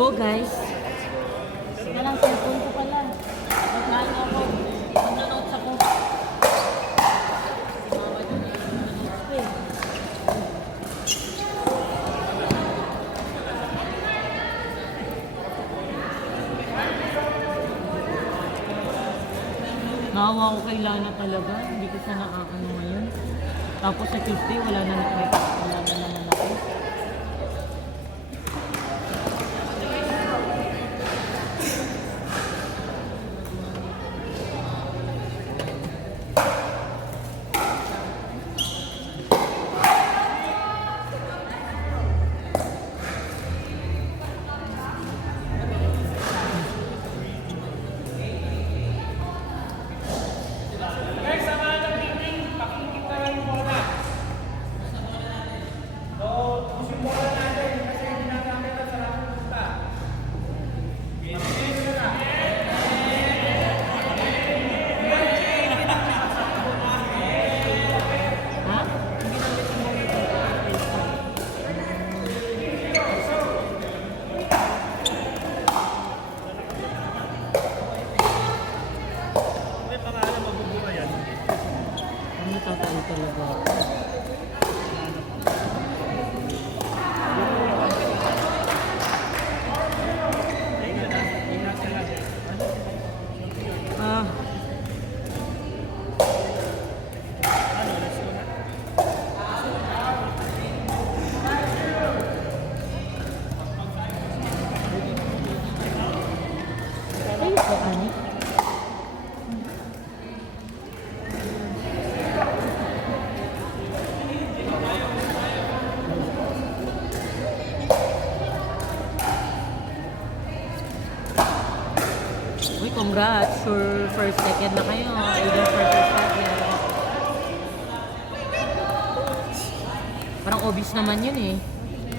Go guys! Sige lang, cellphone ko pala. Nagkain ako. Mag-notes ako. Naawa ko kay Lana talaga. Hindi ko siya nakaano ngayon. Tapos sa Tuesday, wala na naman ako. Talaga. Uy, congrats. Sure, first, second na kayo. Either first or second. Parang obvious naman yun eh.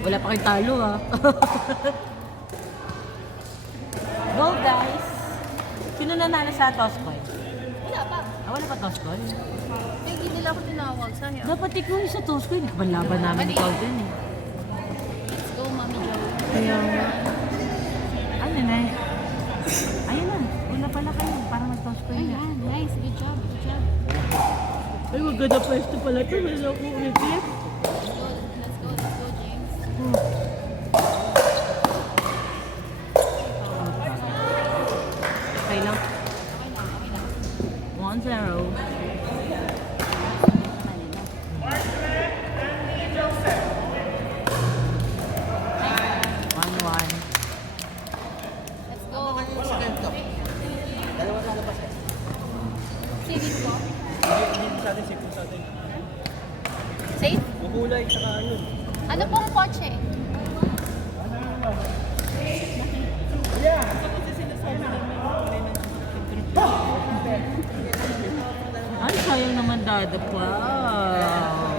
Wala pa kayong talo ah. Go guys! Sino nanalo sa toss coin? Wala pa. Wala pa toss coin? Hindi nila ako tinawag. Sayang. Dapat ikaw yung sa toss coin. Laban namin ikaw din eh. Let's go, Mami Jo. Kaya nga. Ay, nanay. Ayun na. Una pala kayo. Para mag-toss coin na. Ayan, nice. Good job. Good job. Ay, maganda pwesto pala ito. Wala ko ulit. Let's go. Let's go, James. Okay lang. Okay lang. 1-0. Let's go. Saving ko. Hindi sa atin, safe sa atin. Safe? Bukulay, saka ano. Ano pong kotse? Ay, sayang naman dada pa. Wow.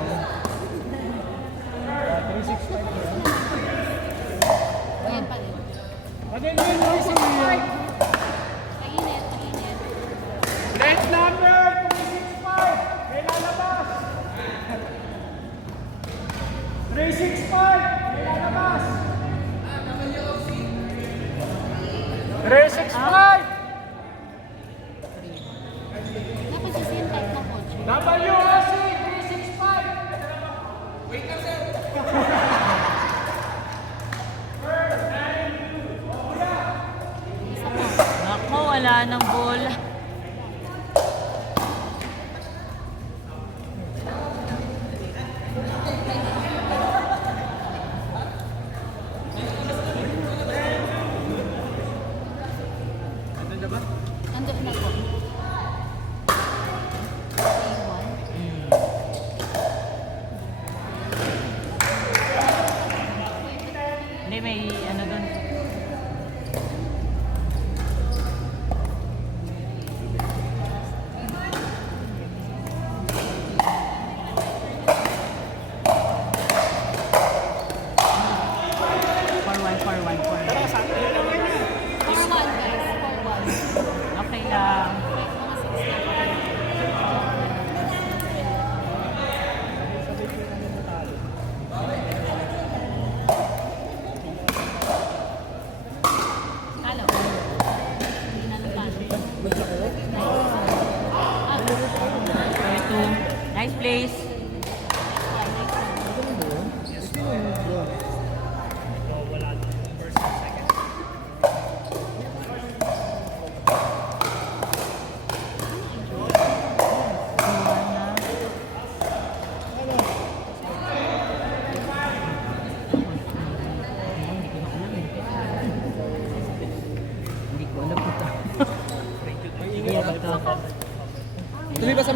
Ayan pa rin. Pag-ibig mo sa fight! Kainit, kainit. Red number 365! May lalabas! 365! May lalabas! 365! Dapat sa same type na kotse. WSC 365! Nako, wala nang bola. Nandun na po. Hindi, may ano doon.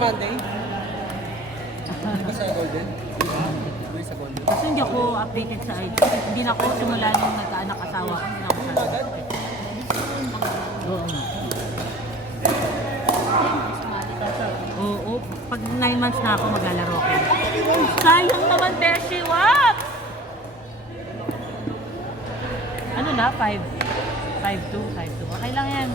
Monday? Di ba sa Golden? Di ba sa Golden? Kasi hindi ako updated sa IT. Hindi na ako simula nung nagkaanak-asawa ko. Hindi na ako sa Agad? Oo nga. Sumali ka. Oo. Pag 9 months na ako, maglalaro ako. Sayang naman, Beshi. What? Ano na? 5? 5'2", 5'2". Okay lang yan.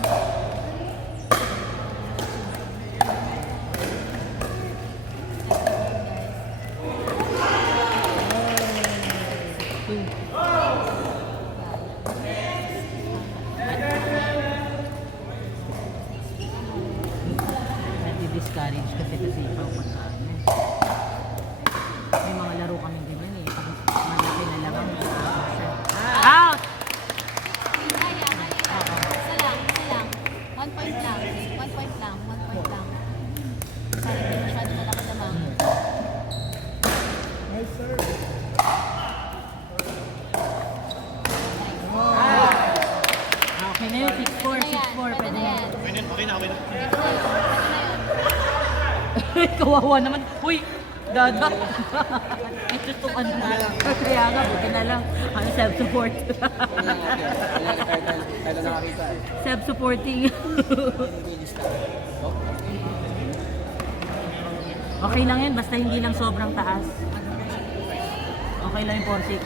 Nadi-discourage kasi ikaw pagkaan. May mga laro kami ganyan eh. Pag malaki na lang ang out! Kaya. Isa lang. 1 point lang. 1 point lang. 1 point lang. Sana hindi masyado malaki lamang. Okay na yun, 6'4", 6'4", pwede na. Okay na. Kawawa naman. Uy, dada. Ito itong ano na. Kaya nga, buti na lang. Ano, self-support. Kaya nakakita eh. Self-supporting. Okay lang yun, basta hindi lang sobrang taas. Okay lang yung 4'6".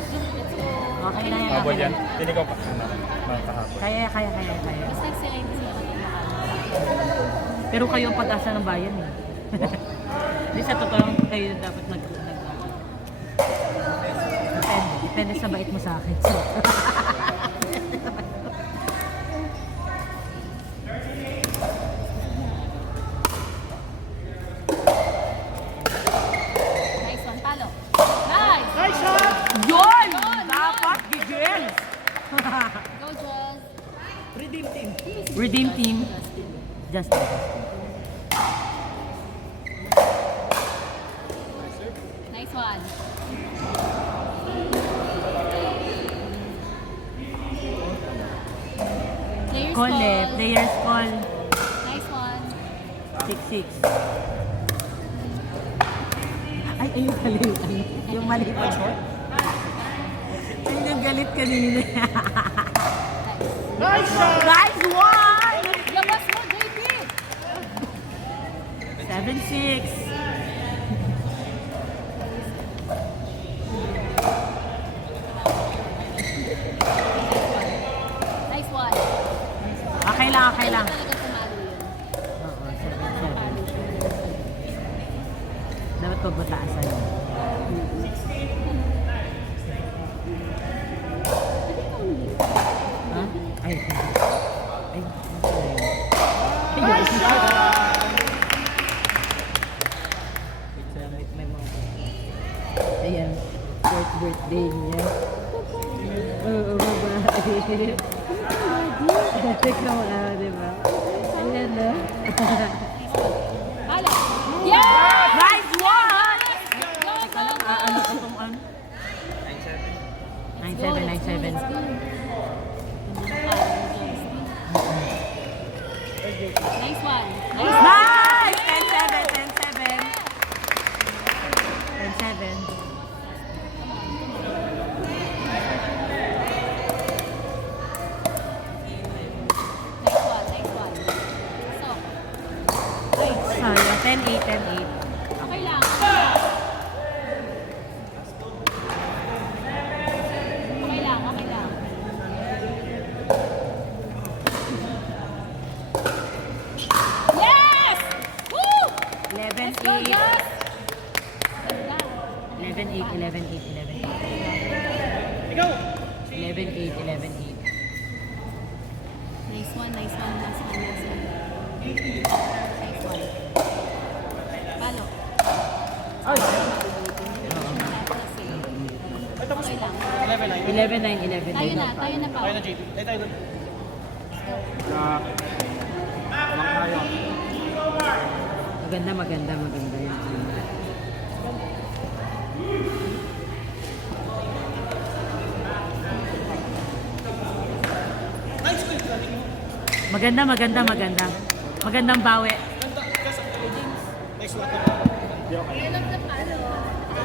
Okay lang yan. Habol Okay yan. lang. Hindi ko pa. Mga kahapon. Kaya. Basta excellent siya. Pero kayo ang pag-asa ng bayan eh. Hindi sa totoo lang kayo dapat Depende sa bait mo sa akin. So. Nice one. Talo. Nice! Nice shot! Yun! Yun! Dapat gigil! Go, Joss. Redeem team. Justin. Nice one. Players Call eh. Players call. Nice one. 6'6". Ay, ayun mali. Yung mali pa. Ay, yung galit kanina. Nice shot! Guys, one! Labas mo, JP! 7'6". Nice one. Okay lang. Talaga tumalo yun. Oo, 7'7". Dapat pagbutaasan yun. Ha? Ay. Nice shot! Ayan, fourth birthday niya. Oo, babae. Teka mo na, di ba? Ayan na. Hala! Yeah! Nice one! Go, go, go! Ano ko itong ano? 9'7". Nice one. Nice! 10'7". 10'7". Nice one. So, Ay, sayang. 10'8". okay lang. Okay lang. Yes! Woo! Let's go, 11'8". Jess! Ganda. 11'8". Ikaw! 11'8". Nice one. Nice one. Palo. Ay! Okay lang. 11'9". Tayo na pa. Tayo na, JP. Tayo na. Walang kaya. Maganda yan. Maganda. Magandang bawi.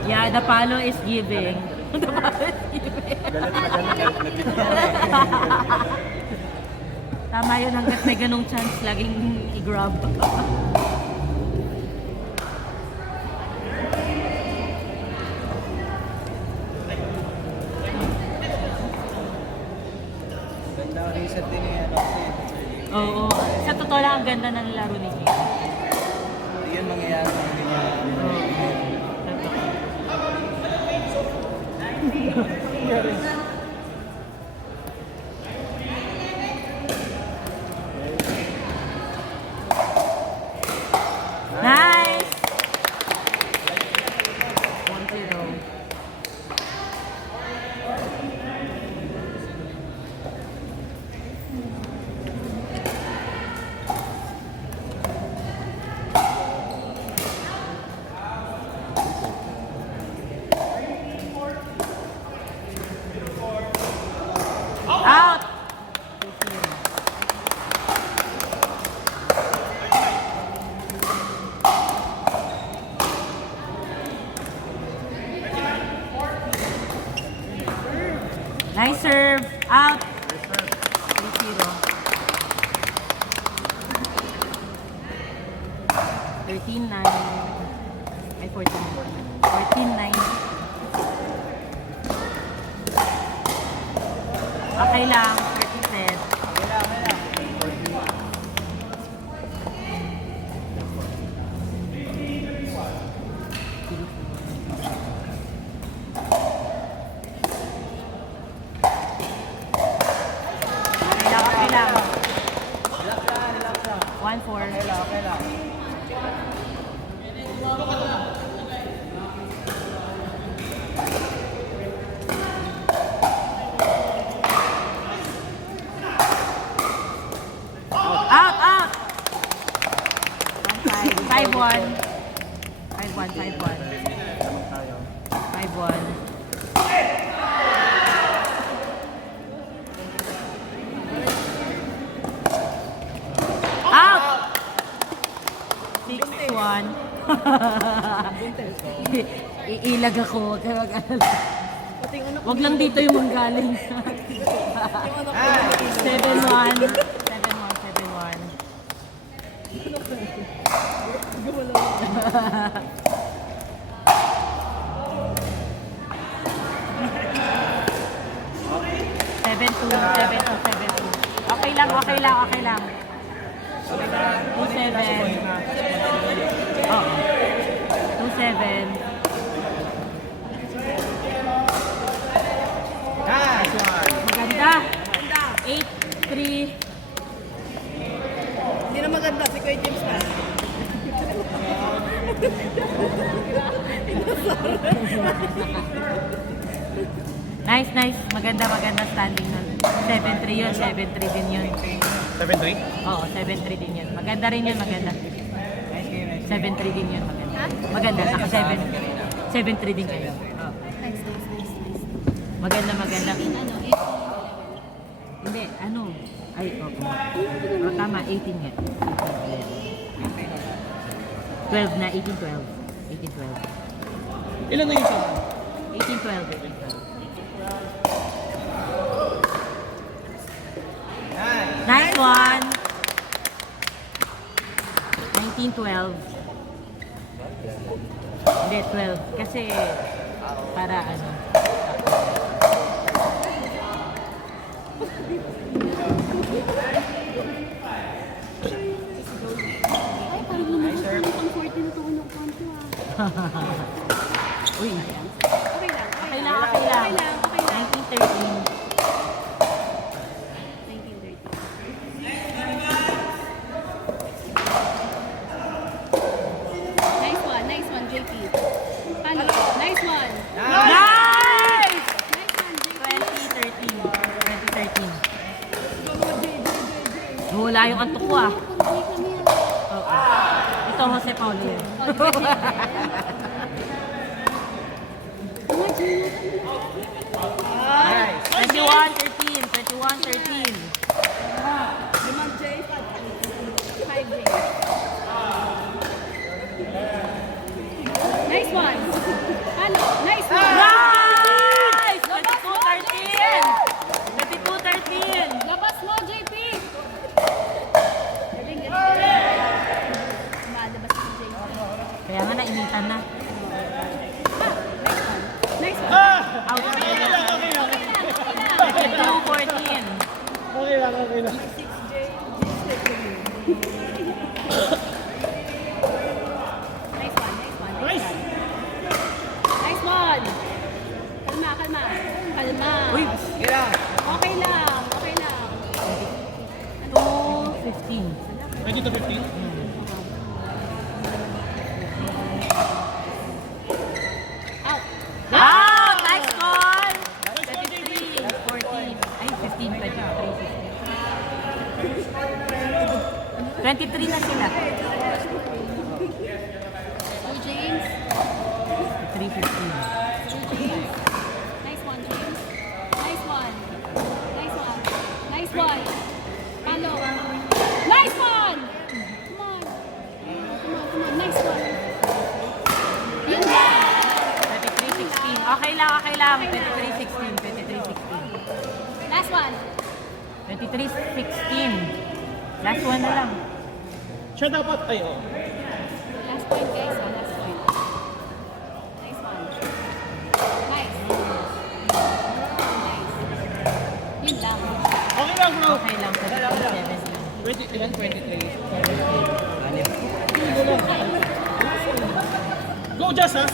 Yeah, the palo is giving. The palo is giving. Galit na galit. Tama yun, hanggat may ganong chance, laging i-grab. Ganda ang reset din ni ano kasi. Oo. Sa totoo lang, ang ganda ng laro ni Kim. Hindi yan mangyayari ng ganyan. Nice! 1-0. Out! Nice serve. Out. 3-0. 13-9. Ay, 14-9. 14-9. Okay lang. 30 set. Okay lang. 1-4. Okay lang. Out, out! 5-1. 5-1, 5-1. Naman tayo. 5-1. Out! 6-1. Iilag ako, huwag kayo mag-alala. Huwag lang dito yung manggaling. 7-1. 7-1. Okay lang. 2-7. Oo. 2-7. Nice one. Maganda. 8-3. Hindi na maganda si Kuya James na. Nice. Maganda standing nun. 7-3 yun. 7-3 din yun. 7-3? Oo, 7-3 din yun. Maganda rin yun, maganda. 7-3 din yun, maganda. Maganda, naka 7-3 din kayo. Oo. Nice. Maganda. Ano, Hindi, ano? Ay, oo. Oh, tama, 18 nga. 12 na, 18-12. 18-12. Ilan na yung isa? 18-12. Nice one! 19-12. Hindi, 12. Kasi, para ano. ay, parang hindi ko pang 14 na ito unang kanto Uy, Okay lang. okay lang. 19-13. 19-13. Nice one, JP. Paano? Nice one. Nice! Nice one, JP. 2013. Wala yung antok ko ah. Kundi kami Oo. Ito, Jose Paulo yun. Nice. 21-13. 21-13. Limang J, 5 J. Out na Okay yun. lang, okay lang. 22-14. Okay lang, okay lang. 6J. Nice one, nice one. Nice! Nice one. Kalma, kalma. Kalma. Uy! Okay lang, okay lang. 2-15. 22-15. Out. Out! Nice call! 23-14. Ay, 15 pa dyan. 23 na sila. Blue James. 3-15. Nice one, James. Nice one. Nice one. Nice one. Palo. Nice one! Come on. Come on, come on. Nice one. Yun na! 23-16. Okay lang, okay lang. 23-16. 23-16. Last one. 23-16. Last one na lang. Siya dapat, ay, oh. Last point, guys. Oh, last point. Nice one. Nice. Nice. Yun lang. Okay lang, bro. Okay lang. 23-17. 20, ilan? 23. Go, Jazz, ha?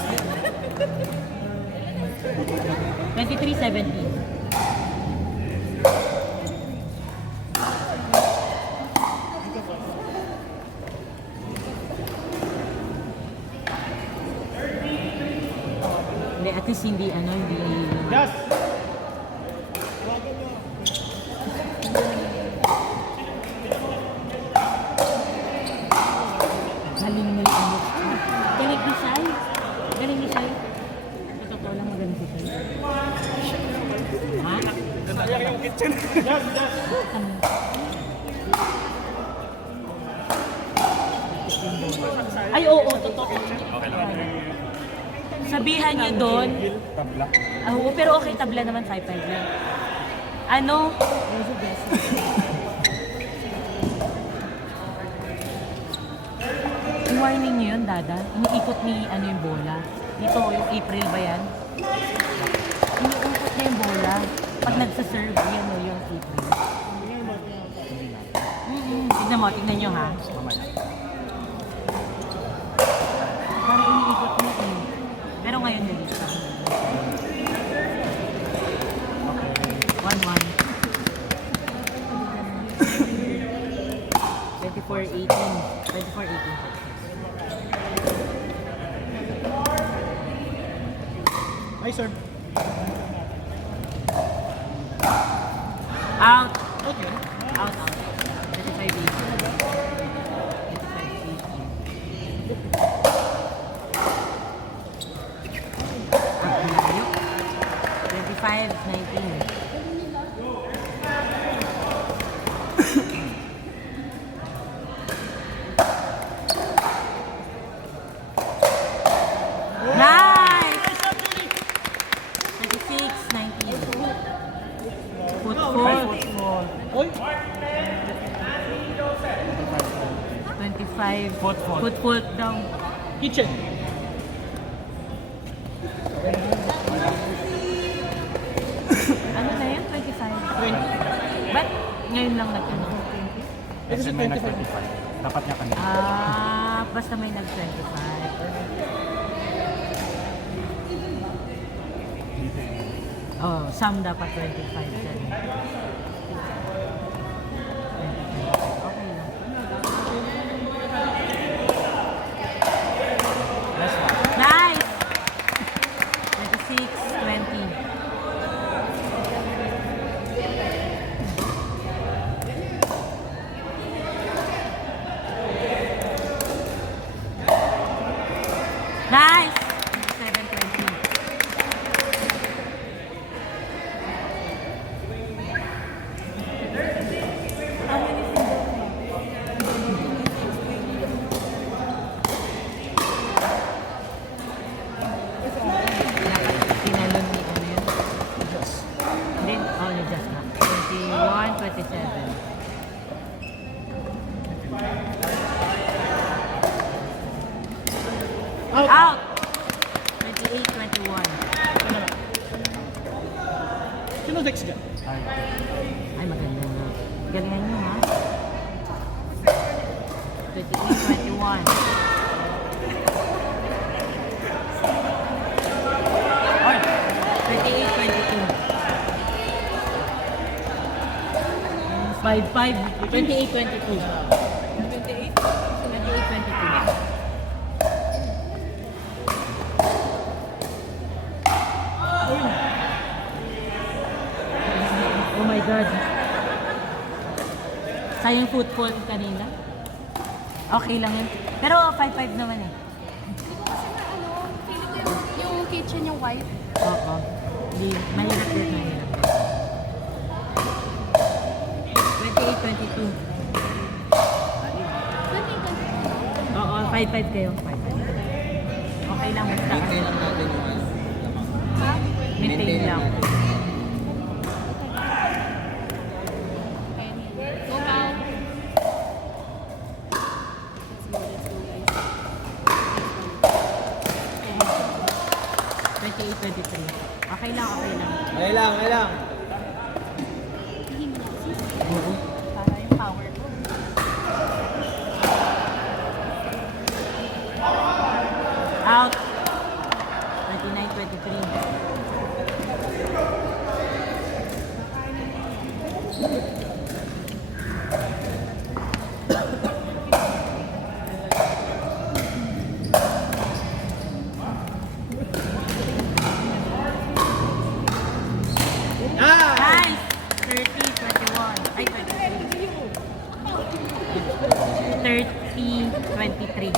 23-17. Hindi, at least hindi, hindi... Jazz! Galing ni Galing ni Sai. Galing ni Sai. Sa totoo lang magaling si Sai. Ha? Sayang yung kitchen. Jazz, Jazz! Ay, oo, totoo. Sabihan niyo doon. Tabla. Oo, pero okay, tabla naman 5-5 lang. Ano? Warning niyo yun, Dada. Iniikot ni yung bola. Dito, yung April ba yan? Iniikot niya yung bola. Pag nagsaserve, yan o yung April. Tignan nyo ha. Parang iniikot niya eh. Pero ngayon yun isa. 1-1. 24-18. 24-18. Ay, sir. Out. Okay. Out. 25-18. 25-19. Nice! 26-19. Football. Oy! 25. Football. Football daw. Kitchen. Ano na yan? 25. Ba't ngayon lang nag-ano? Kasi may nag-25. Dapat niya kanina. Basta may nag-25. Oh, Sam dapat 25. Then. 25. Okay lang. Nice! 26-20. Nice! 27-20. Dapat Ano next dyan? Ay, maganda na. Galingan nyo, ha? 28, 21. Oy! 28, 22. 5, 28, 22. 28, 22. Oh my God. Sayang football kanina. Okay lang yun. Pero 5-5 naman eh. Di ba kasi na feeling ko yung kitchen yung white. Oo. Hindi, mahirap din, mahirap. 28, 22. 20. Oo, 5-5 kayo. 5-5. Okay lang, basta. Maintain lang natin yung ano. Ha? Maintain lang. natin. Okay. Go, Pao. Let's go, guys. 28, 23. Okay lang, okay lang. Okay lang, okay lang. Hihingi na kasi. Oo. Para yung power ko. Out. 29, 23. Nice! 30, 21. Ay, 23. 30, 23.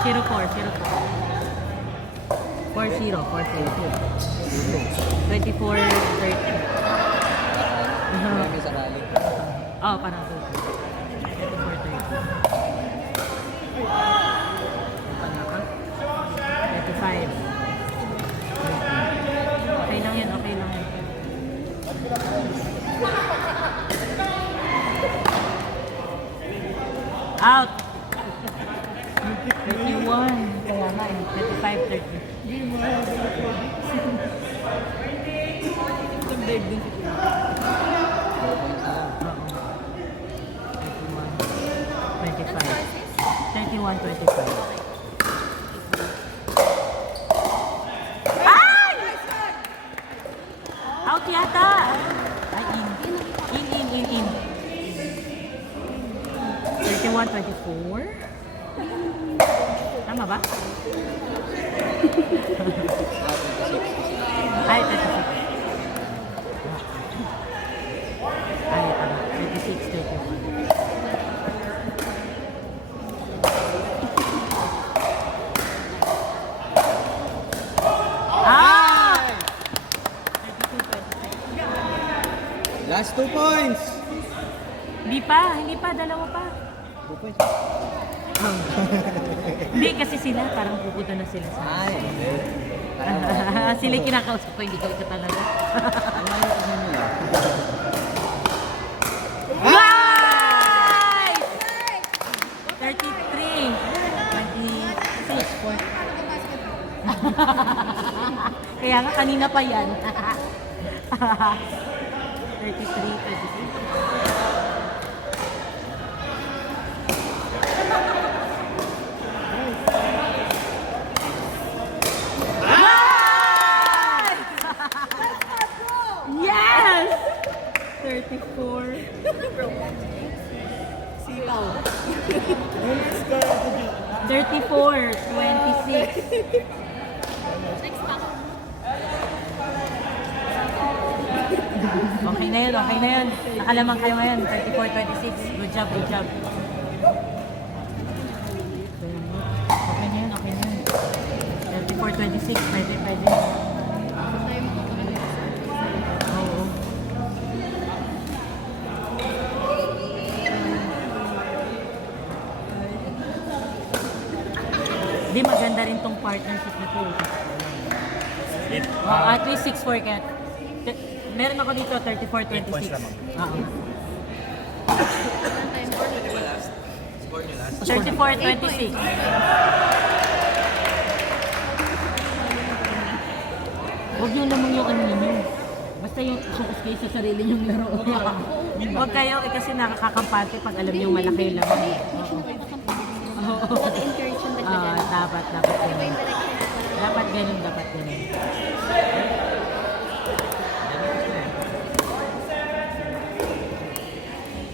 Zero 4, 0 4. 4-0, 24, 30. Marami sa rally. Oh, parang 24, 30. Ano ka? 35. Okay lang yan, okay lang yan. Out! 31. Kaya nga eh. 35, 30. Nag-dive din si Kuya. 31, 25. Ay! Out yata! Ay, in. 31, 24. Tama ba? Ay, 36. Ay, tama. 36, 31. Ah! 32, 26. Last 2 points. Hindi pa, dalawa pa. 2 points. Hindi, kasi sila, parang pupunta na sila sa... Ay, okay. Sila yung kinakausap ko, hindi ko ito talaga. Ano nila? Nice! 33, 26 point. Kaya nga, kanina pa yan. 33, 26. Yes! 34. Sigaw. 34, 26. Next pa. Okay na yun, okay na yun. Nakalamang kayo ngayon. 34, 26. Good job, good job. Okay na yun, okay na yun. 34, 26. Pwede, pwede. Tayo makakaroon. Oo. Di maganda rin tong partnership ni Paul. At least 6-4 ka. Meron ako dito 34-26. points lamang. Oo. 34-26. Huwag nyo naman yung ano ninyo. Basta yung focus kayo sa sarili nyong laro. Huwag kayo kasi nakakakampante pag alam nyo malaki yung laman. Encourage yung dagdagan. Dapat Iba ganun. yung direction natin. Dapat ganun.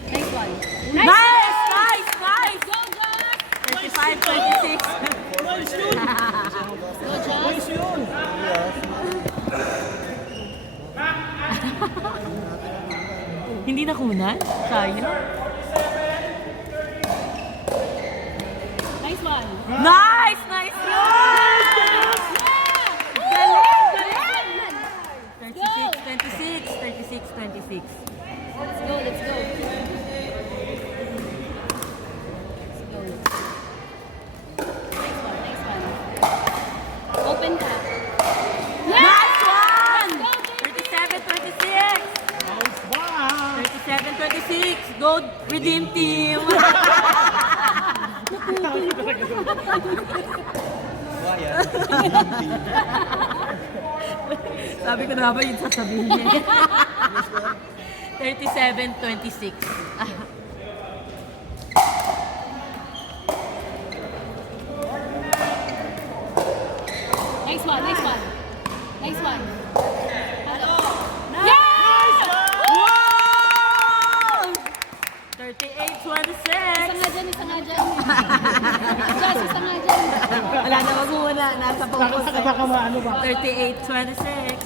Nice one. Nice! Go, Jack! 35-26. Nice yun! Go, Jack! Nice yun! Hindi nakunan? Sayang. Nice one. Nice! Nice yun! Galing! 36-26. Let's go, let's go. Nice one. Open ka. Nice one! Go, 37-26. Wow! 37-26. Go Redeem Team! Sabi ko na ba yun sasabihin niya? 37-26. Nice one, nice one. Nice one. Wow! 38-26. Isa nga dyan. Just, isa nga dyan. Wala na, wag mo wala. Nasa focus. Baka maano ba? 38-26.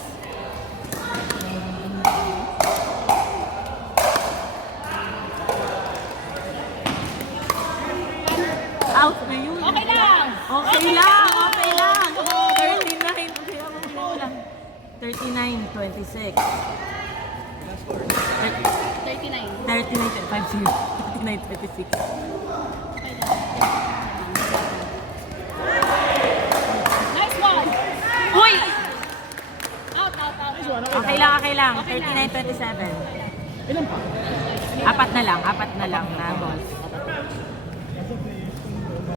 Out na yun. Okay lang. Okay lang. 39-26. 39. 39-26. Nice one. Uy! Out. Okay lang. 39-27. Ilan pa? Apat na lang na balls.